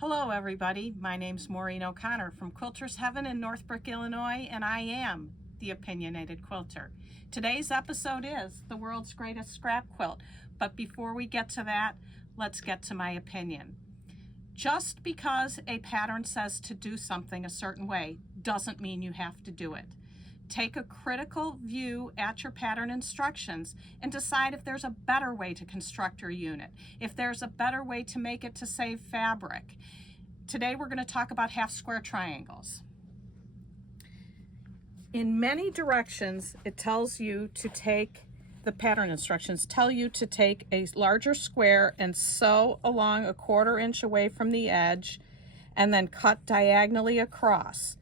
Hello everybody, my name's Maureen O'Connor from Quilters Heaven in Northbrook, Illinois, and I am the Opinionated Quilter. Today's episode is the world's greatest scrap quilt, but before we get to that, let's get to my opinion. Just because a pattern says to do something a certain way doesn't mean you have to do it. Take a critical view at your pattern instructions and decide if there's a better way to construct your unit, if there's a better way to make it to save fabric. Today we're going to talk about half square triangles. In many directions, it tells you to take, the pattern instructions tell you to take a larger square and sew along 1/4 inch away from the edge and then cut diagonally across.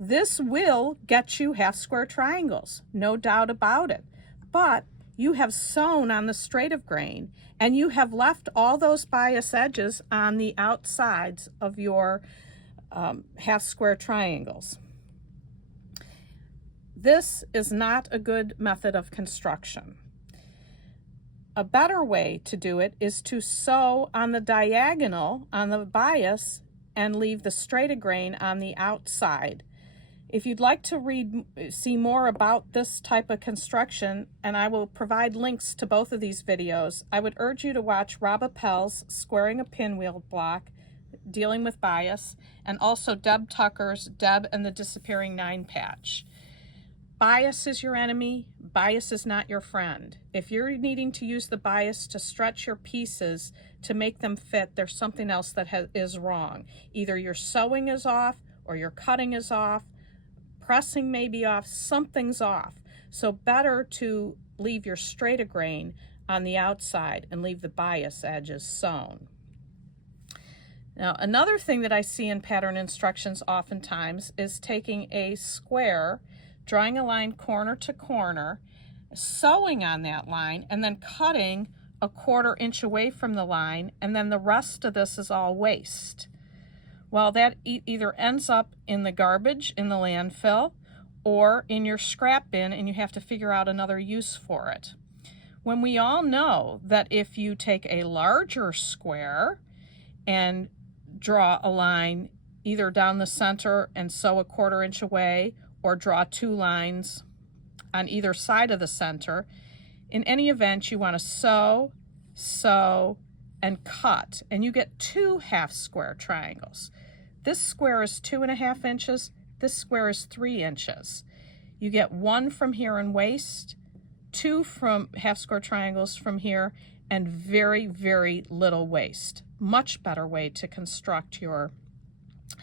This will get you half square triangles, no doubt about it. But you have sewn on the straight of grain and you have left all those bias edges on the outsides of your half square triangles. This is not a good method of construction. A better way to do it is to sew on the diagonal on the bias and leave the straight of grain on the outside. If you'd like to see more about this type of construction, and I will provide links to both of these videos, I would urge you to watch Rob Appel's Squaring a Pinwheel Block, dealing with bias, and also Deb Tucker's Deb and the Disappearing 9 Patch. Bias is your enemy, bias is not your friend. If you're needing to use the bias to stretch your pieces to make them fit, there's something else that is wrong. Either your sewing is off or your cutting is off, pressing may be off, something's off. So better to leave your straight of grain on the outside and leave the bias edges sewn. Now, another thing that I see in pattern instructions oftentimes is taking a square, drawing a line corner to corner, sewing on that line, and then cutting 1/4 inch away from the line, and then the rest of this is all waste. Well, that either ends up in the garbage in the landfill or in your scrap bin, and you have to figure out another use for it. When we all know that if you take a larger square and draw a line either down the center and sew 1/4 inch away, or draw 2 lines on either side of the center, in any event you want to sew, and cut, and you get 2 half square triangles. This square is 2.5 inches, this square is 3 inches. You get 1 from here in waist, 2 from half square triangles from here, and very, very little waste. Much better way to construct your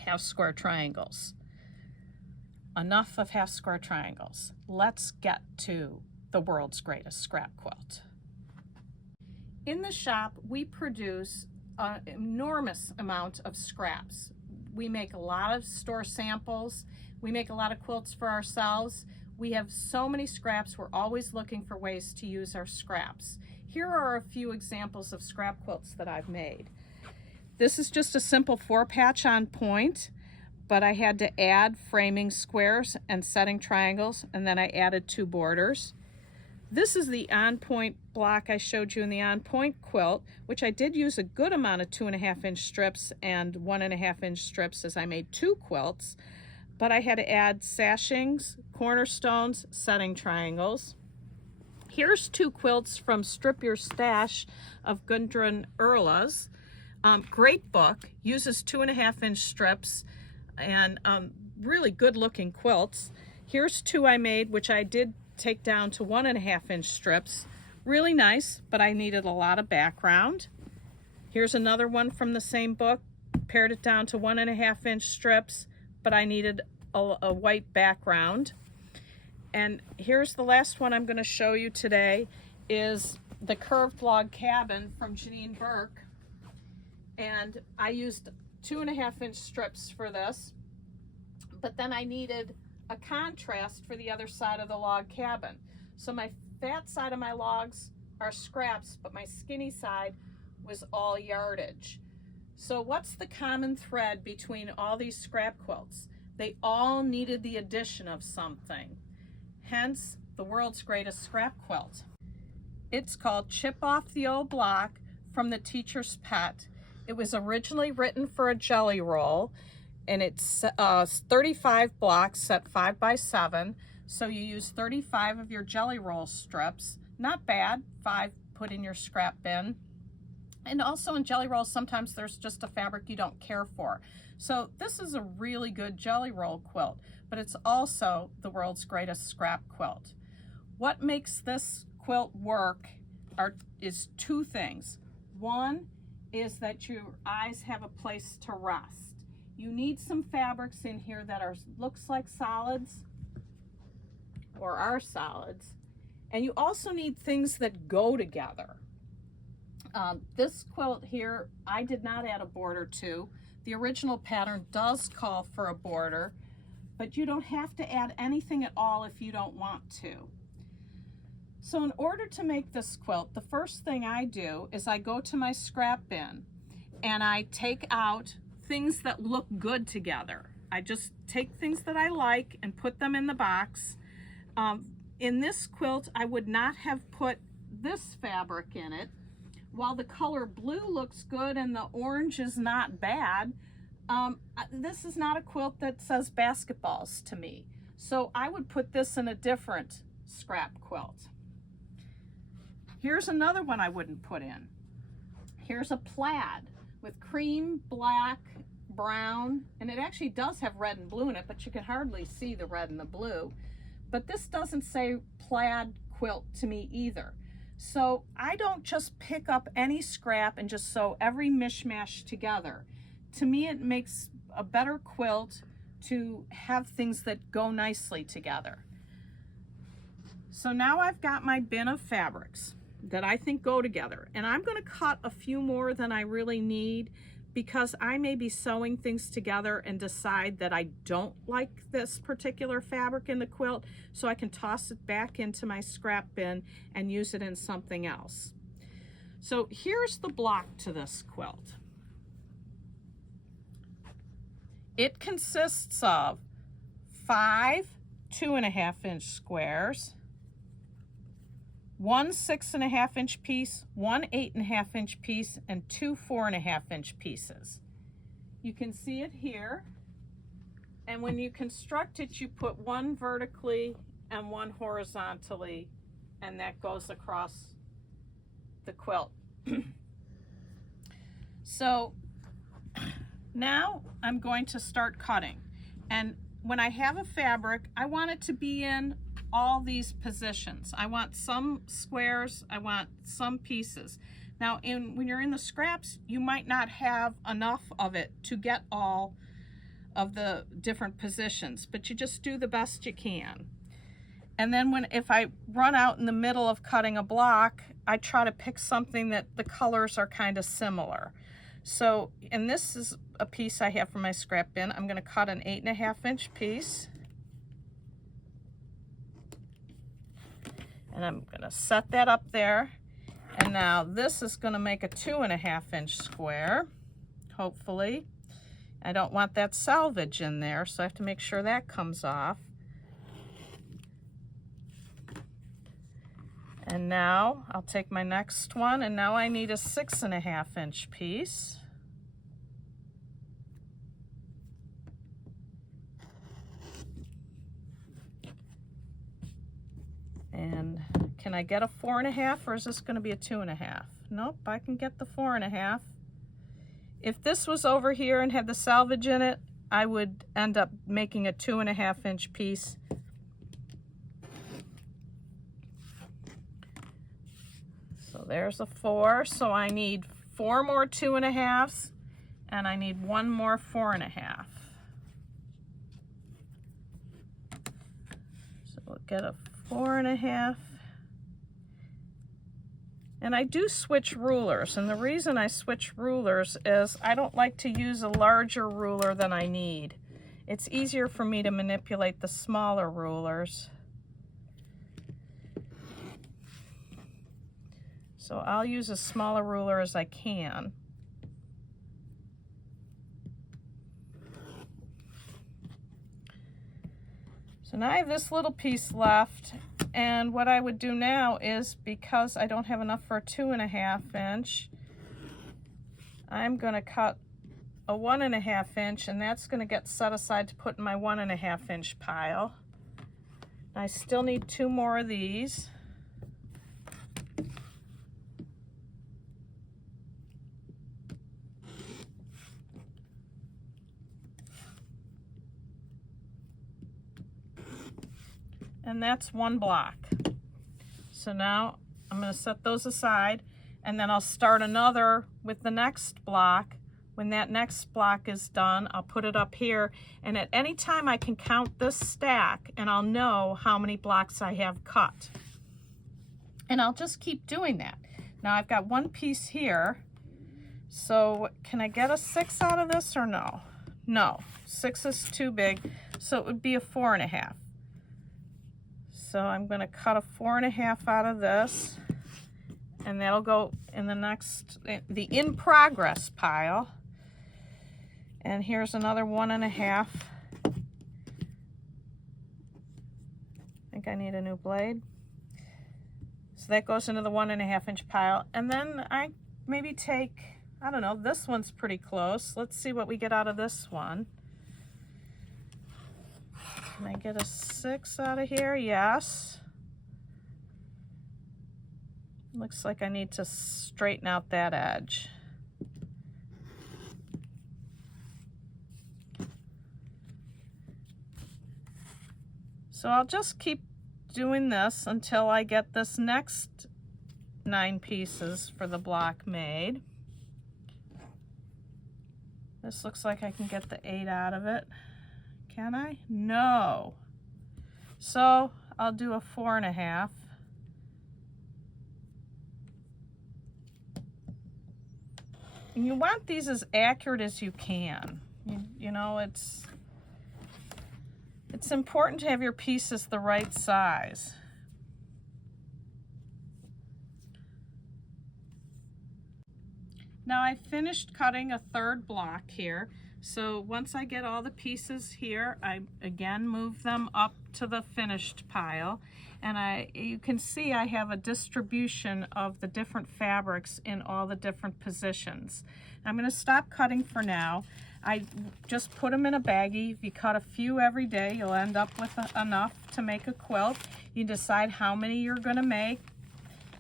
half square triangles. Enough of half square triangles. Let's get to the world's greatest scrap quilt. In the shop, we produce an enormous amount of scraps. We make a lot of store samples. We make a lot of quilts for ourselves. We have so many scraps, we're always looking for ways to use our scraps. Here are a few examples of scrap quilts that I've made. This is just a simple 4-patch on point, but I had to add framing squares and setting triangles, and then I added 2 borders. This is the on-point block I showed you in the on-point quilt, which I did use a good amount of 2.5 inch strips and 1.5 inch strips as I made 2 quilts, but I had to add sashings, cornerstones, setting triangles. Here's 2 quilts from Strip Your Stash of Gudrun Erla's. Great book, uses 2.5 inch strips and really good looking quilts. Here's 2 I made, which I did take down to 1.5 inch strips. Really nice, but I needed a lot of background. Here's another one from the same book, pared it down to 1.5 inch strips, but I needed a white background. And here's the last one I'm going to show you today, is the curved log cabin from Janine Burke. And I used 2.5 inch strips for this, but then I needed a contrast for the other side of the log cabin. So my fat side of my logs are scraps, but my skinny side was all yardage. So what's the common thread between all these scrap quilts? They all needed the addition of something. Hence, the world's greatest scrap quilt. It's called Chip Off the Old Block from the Teacher's Pet. It was originally written for a jelly roll, and it's 35 blocks set 5 by 7. So you use 35 of your jelly roll strips. Not bad. 5 put in your scrap bin. And also in jelly rolls, sometimes there's just a fabric you don't care for. So this is a really good jelly roll quilt, but it's also the world's greatest scrap quilt. What makes this quilt work is 2 things. One is that your eyes have a place to rest. You need some fabrics in here that looks like solids or are solids. And you also need things that go together. This quilt here, I did not add a border to. The original pattern does call for a border, but you don't have to add anything at all if you don't want to. So in order to make this quilt, the first thing I do is I go to my scrap bin and I take out things that look good together. I just take things that I like and put them in the box. In this quilt, I would not have put this fabric in it. While the color blue looks good and the orange is not bad, this is not a quilt that says basketballs to me. So I would put this in a different scrap quilt. Here's another one I wouldn't put in. Here's a plaid with cream, black, brown, and it actually does have red and blue in it, but you can hardly see the red and the blue. But this doesn't say plaid quilt to me either. So I don't just pick up any scrap and just sew every mishmash together. To me, it makes a better quilt to have things that go nicely together. So now I've got my bin of fabrics that I think go together, and I'm going to cut a few more than I really need because I may be sewing things together and decide that I don't like this particular fabric in the quilt, so I can toss it back into my scrap bin and use it in something else. So here's the block to this quilt. It consists of 5 2.5-inch squares, 1 6.5-inch piece, 1 8.5-inch piece, and 2 4.5-inch pieces. You can see it here, and when you construct it, you put one vertically and one horizontally, and that goes across the quilt. So now I'm going to start cutting, and when I have a fabric, I want it to be in all these positions. I want some squares, I want some pieces. Now when you're in the scraps, you might not have enough of it to get all of the different positions, but you just do the best you can. And then if I run out in the middle of cutting a block, I try to pick something that the colors are kind of similar. So, and this is a piece I have from my scrap bin. I'm going to cut an 8.5-inch piece. And I'm going to set that up there. And now this is going to make a 2.5-inch square, hopefully. I don't want that selvage in there, so I have to make sure that comes off. And now I'll take my next one, and now I need a 6.5-inch piece. And can I get a 4.5, or is this going to be a 2.5? Nope, I can get the 4.5. If this was over here and had the selvage in it, I would end up making a 2.5-inch piece. So there's a 4, so I need 4 more 2.5s, and I need 1 more 4.5. So we'll get a 4.5. And I do switch rulers, and the reason I switch rulers is I don't like to use a larger ruler than I need. It's easier for me to manipulate the smaller rulers. So I'll use as small a ruler as I can. So now I have this little piece left, and what I would do now is, because I don't have enough for a 2.5-inch, I'm going to cut a 1.5 inch, and that's going to get set aside to put in my 1.5 inch pile. I still need 2 more of these. And that's 1 block. So now I'm going to set those aside, and then I'll start another with the next block. When that next block is done, I'll put it up here, and at any time I can count this stack and I'll know how many blocks I have cut. And I'll just keep doing that. Now I've got 1 piece here, so can I get a 6 out of this or no? No, 6 is too big, so it would be a 4.5. So I'm going to cut a 4.5 out of this, and that'll go in the next, the in progress pile. And here's another 1.5. I think I need a new blade. So that goes into the 1.5 inch pile. And then I maybe take, I don't know, this one's pretty close. Let's see what we get out of this one. Can I get a 6 out of here? Yes. Looks like I need to straighten out that edge. So I'll just keep doing this until I get this next 9 pieces for the block made. This looks like I can get the 8 out of it. Can I? No. So I'll do a 4.5. And you want these as accurate as you can. You know, it's important to have your pieces the right size. Now I finished cutting a 3rd block here. So once I get all the pieces here, I again move them up to the finished pile. And you can see I have a distribution of the different fabrics in all the different positions. I'm going to stop cutting for now. I just put them in a baggie. If you cut a few every day, you'll end up with enough to make a quilt. You decide how many you're going to make.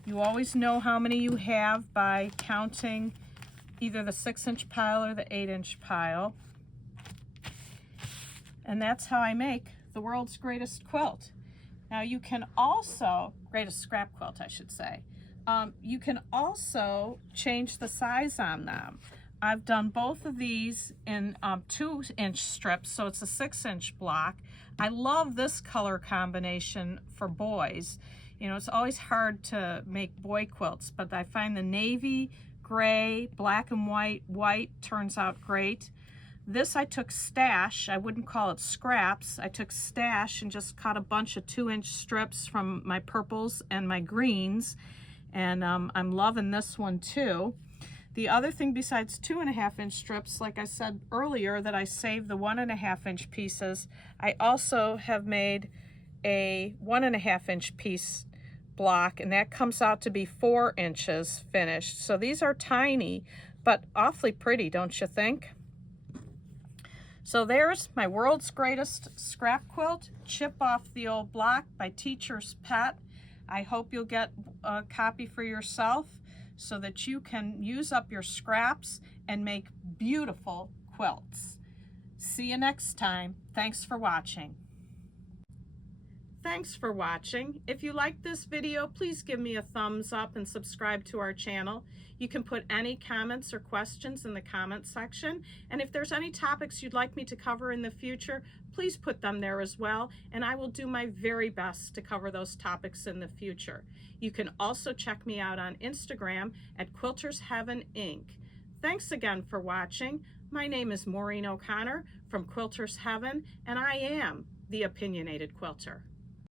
You always know how many you have by counting either the 6-inch pile or the 8-inch pile. And that's how I make the world's greatest quilt. Now you can also, greatest scrap quilt I should say, you can also change the size on them. I've done both of these in 2-inch strips, so it's a 6-inch block. I love this color combination for boys. You know, it's always hard to make boy quilts, but I find the navy, gray, black and white turns out great. This I took stash, I wouldn't call it scraps. I took stash and just cut a bunch of 2-inch strips from my purples and my greens. And I'm loving this one too. The other thing besides 2.5-inch strips, like I said earlier, that I saved the 1.5-inch pieces, I also have made a 1.5-inch piece block, and that comes out to be 4 inches finished. So these are tiny, but awfully pretty, don't you think? So there's my world's greatest scrap quilt, Chip Off the Old Block by Teacher's Pet. I hope you'll get a copy for yourself so that you can use up your scraps and make beautiful quilts. See you next time. Thanks for watching. Thanks for watching. If you liked this video, please give me a thumbs up and subscribe to our channel. You can put any comments or questions in the comment section. And if there's any topics you'd like me to cover in the future, please put them there as well. And I will do my very best to cover those topics in the future. You can also check me out on Instagram at Quilters Heaven Inc. Thanks again for watching. My name is Maureen O'Connor from Quilters Heaven, and I am the Opinionated Quilter.